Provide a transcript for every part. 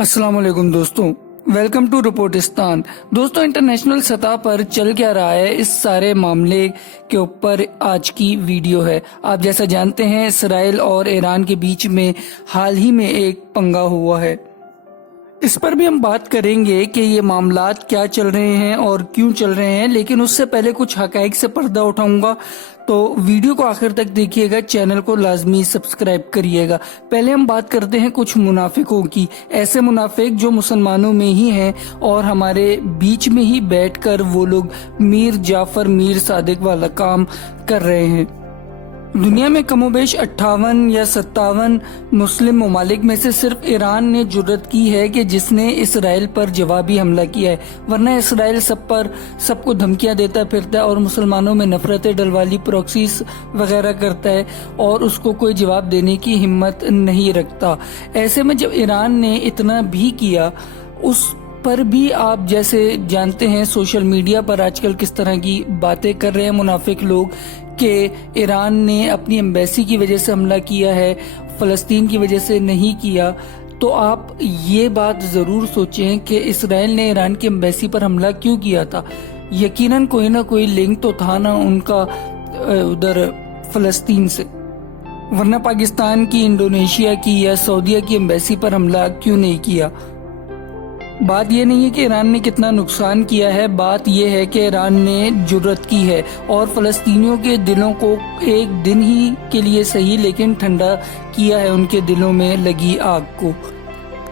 अस्सलाम वालेकुम दोस्तों, वेलकम टू रिपोर्टिस्तान। दोस्तों, इंटरनेशनल सतह पर चल क्या रहा है, इस सारे मामले के ऊपर आज की वीडियो है। आप जैसा जानते हैं, इसराइल और ईरान के बीच में हाल ही में एक पंगा हुआ है। इस पर भी हम बात करेंगे कि ये मामलात क्या चल रहे हैं और क्यों चल रहे हैं, लेकिन उससे पहले कुछ हकाइक से पर्दा उठाऊंगा, तो वीडियो को आखिर तक देखिएगा, चैनल को लाजमी सब्सक्राइब करिएगा। पहले हम बात करते हैं कुछ मुनाफिकों की, ऐसे मुनाफिक जो मुसलमानों में ही हैं और हमारे बीच में ही बैठकर वो लोग मीर जाफर मीर सादिक वाला काम कर रहे हैं। दुनिया में कमोबेश 58 या 57 मुस्लिम ममालिक में से सिर्फ ईरान ने जुर्रत की है कि जिसने इसराइल पर जवाबी हमला किया है, वरना इसराइल सबको धमकियां देता फिरता है और मुसलमानों में नफरतें डलवाली प्रॉक्सीज वगैरह करता है और उसको कोई जवाब देने की हिम्मत नहीं रखता। ऐसे में जब ईरान ने इतना भी किया, उस पर भी आप जैसे जानते हैं सोशल मीडिया पर आजकल किस तरह की बातें कर रहे हैं मुनाफिक लोग कि ईरान ने अपनी एम्बेसी की वजह से हमला किया है, फलस्तीन की वजह से नहीं किया। तो आप ये बात जरूर सोचें कि इसराइल ने ईरान की एम्बेसी पर हमला क्यों किया था। यकीनन कोई ना कोई लिंक तो था ना उनका उधर फलस्तीन से, वरना पाकिस्तान की, इंडोनेशिया की या सऊदीया की एम्बेसी पर हमला क्यों नहीं किया। बात यह नहीं है कि ईरान ने कितना नुकसान किया है, बात यह है कि ईरान ने जुर्रत की है और फलस्तीनियों के दिलों को एक दिन ही के लिए सही लेकिन ठंडा किया है, उनके दिलों में लगी आग को।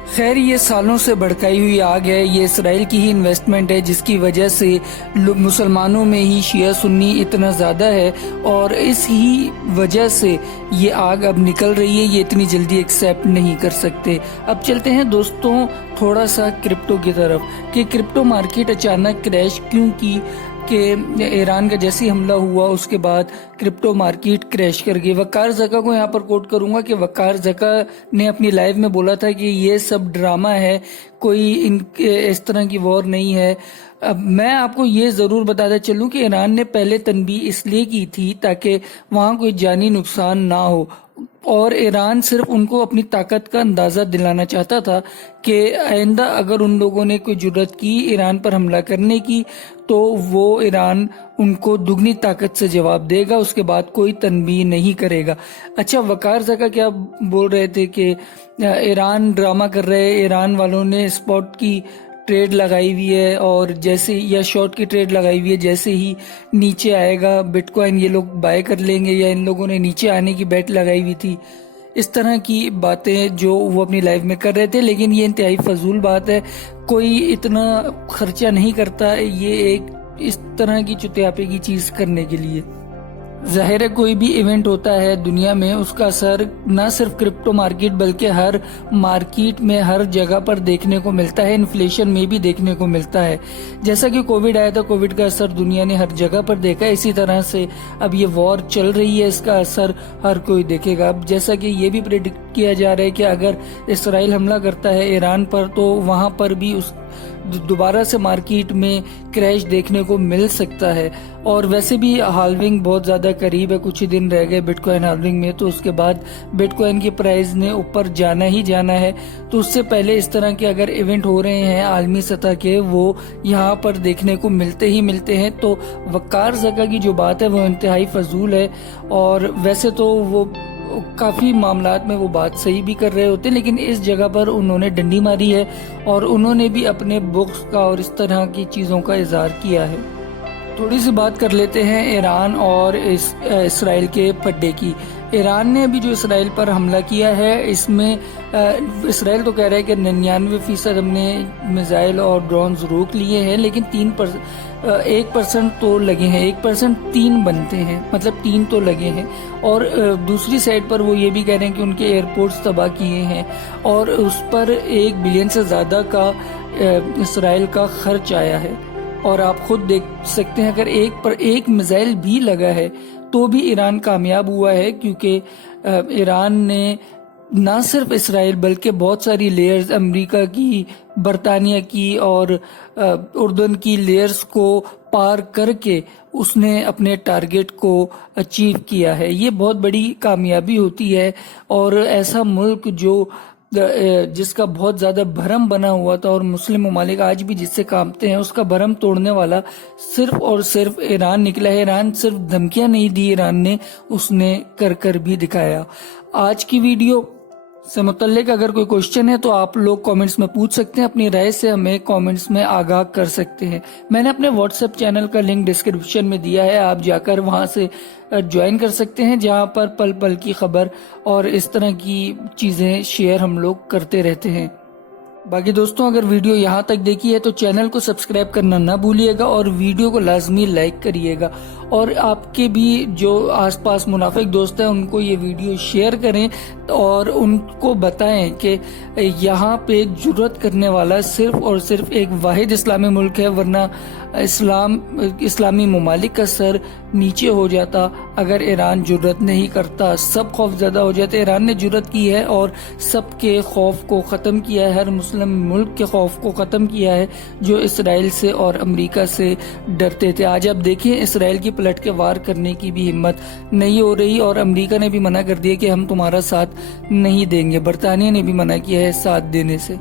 खैर, ये सालों से भड़काई हुई आग है, ये इसराइल की ही इन्वेस्टमेंट है जिसकी वजह से मुसलमानों में ही शिया सुन्नी इतना ज्यादा है और इस ही वजह से ये आग अब निकल रही है, ये इतनी जल्दी एक्सेप्ट नहीं कर सकते। अब चलते हैं दोस्तों थोड़ा सा क्रिप्टो की तरफ कि क्रिप्टो मार्केट अचानक क्रैश क्यों की, कि ईरान का जैसे ही हमला हुआ उसके बाद क्रिप्टो मार्केट क्रैश कर गई। वकार ज़का को यहाँ पर कोट करूंगा कि वकार ज़का ने अपनी लाइव में बोला था कि ये सब ड्रामा है, कोई इस तरह की वॉर नहीं है। अब मैं आपको ये ज़रूर बताता चलूं कि ईरान ने पहले तनबीह इसलिए की थी ताकि वहाँ कोई जानी नुकसान ना हो और ईरान सिर्फ उनको अपनी ताकत का अंदाज़ा दिलाना चाहता था कि आइंदा अगर उन लोगों ने कोई जुर्रत की ईरान पर हमला करने की तो वो ईरान उनको दुगनी ताकत से जवाब देगा, उसके बाद कोई तनबीह नहीं करेगा। अच्छा, वकार ज़का क्या बोल रहे थे कि ईरान ड्रामा कर रहे हैं, ईरान वालों ने स्पॉट की ट्रेड लगाई हुई है और जैसे या शॉर्ट की ट्रेड लगाई हुई है, जैसे ही नीचे आएगा बिटकॉइन ये लोग बाय कर लेंगे, या इन लोगों ने नीचे आने की बेट लगाई हुई थी। इस तरह की बातें जो वो अपनी लाइफ में कर रहे थे, लेकिन ये इंतहाई फजूल बात है, कोई इतना खर्चा नहीं करता ये एक इस तरह की चुतियापे की चीज करने के लिए। जाहिर है कोई भी इवेंट होता है दुनिया में, उसका असर न सिर्फ क्रिप्टो मार्केट बल्कि हर मार्केट में हर जगह पर देखने को मिलता है, इन्फ्लेशन में भी देखने को मिलता है। जैसा कि कोविड आया था, कोविड का असर दुनिया ने हर जगह पर देखा, इसी तरह से अब ये वॉर चल रही है, इसका असर हर कोई देखेगा। अब जैसा कि ये भी प्रेडिक्ट किया जा रहा है कि अगर इसराइल हमला करता है ईरान पर तो वहां पर भी उस दोबारा से मार्केट में क्रैश देखने को मिल सकता है। और वैसे भी हाल्विंग बहुत ज्यादा करीब है, कुछ ही दिन रह गए बिटकॉइन हाल्विंग में, तो उसके बाद बिटकॉइन की प्राइस ने ऊपर जाना ही जाना है। तो उससे पहले इस तरह के अगर इवेंट हो रहे हैं आलमी सतह के, वो यहाँ पर देखने को मिलते ही मिलते हैं। तो वकार ज़का की जो बात है वो इंतहाई फजूल है और वैसे तो वो काफी मामलात में वो बात सही भी कर रहे होते, लेकिन इस जगह पर उन्होंने डंडी मारी है और उन्होंने भी अपने बुक्स का और इस तरह की चीजों का इजहार किया है। थोड़ी सी बात कर लेते हैं ईरान और इसराइल के फड्डे की। ईरान ने अभी जो इसराइल पर हमला किया है, इसमें इसराइल तो कह रहा है कि 99% हमने मिसाइल और ड्रोन्स रोक लिए हैं, लेकिन 1% तो लगे हैं, 1% 3 बनते हैं, मतलब 3 तो लगे हैं। और दूसरी साइड पर वो ये भी कह रहे हैं कि उनके एयरपोर्ट्स तबाह किए हैं और उस पर 1 बिलियन से ज्यादा का इसराइल का खर्च आया है। और आप खुद देख सकते हैं अगर एक मिसाइल भी लगा है तो भी ईरान कामयाब हुआ है, क्योंकि ईरान ने न सिर्फ इसराइल बल्कि बहुत सारी लेयर्स, अमेरिका की, बरतानिया की और उर्दन की लेयर्स को पार करके उसने अपने टारगेट को अचीव किया है। ये बहुत बड़ी कामयाबी होती है और ऐसा मुल्क जो جس کا بہت زیادہ بھرم بنا ہوا تھا اور مسلم ممالک آج بھی جس سے کانپتے ہیں، اس کا بھرم توڑنے والا صرف اور صرف ایران نکلا ہے۔ ایران صرف دھمکیاں نہیں دی ایران نے، اس نے کر بھی دکھایا۔ آج کی ویڈیو سے متعلق اگر کوئی کوشچن ہے تو آپ لوگ کامنٹس میں پوچھ سکتے ہیں، اپنی رائے سے ہمیں کامنٹس میں آگاہ کر سکتے ہیں۔ میں نے اپنے واٹس ایپ چینل کا لنک ڈسکرپشن میں دیا ہے، آپ جا کر وہاں سے جوائن کر سکتے ہیں، جہاں پر پل پل کی خبر اور اس طرح کی چیزیں شیئر ہم لوگ کرتے رہتے ہیں۔ باقی دوستوں، اگر ویڈیو یہاں تک دیکھی ہے تو چینل کو سبسکرائب کرنا نہ بھولیے گا اور ویڈیو کو لازمی لائک کریے گا، اور آپ کے بھی جو آس پاس منافق دوست ہیں ان کو یہ ویڈیو شیئر کریں اور ان کو بتائیں کہ یہاں پہ جرأت کرنے والا صرف اور صرف ایک واحد اسلامی ملک ہے، ورنہ اسلامی ممالک کا سر نیچے ہو جاتا اگر ایران جرأت نہیں کرتا۔ سب خوف زدہ ہو جاتے۔ ایران نے جرأت کی ہے اور سب کے خوف کو ختم کیا ہے، ہر مسلم ملک کے خوف کو ختم کیا ہے جو اسرائیل سے اور امریکہ سے ڈرتے تھے۔ آج آپ دیکھیں اسرائیل کی پلٹ کے وار کرنے کی بھی ہمت نہیں ہو رہی، اور امریکہ نے بھی منع کر دیا کہ ہم تمہارا ساتھ نہیں دیں گے۔ برطانیہ نے بھی منع کیا ہے ساتھ دینے سے۔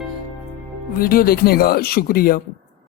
ویڈیو دیکھنے کا شکریہ۔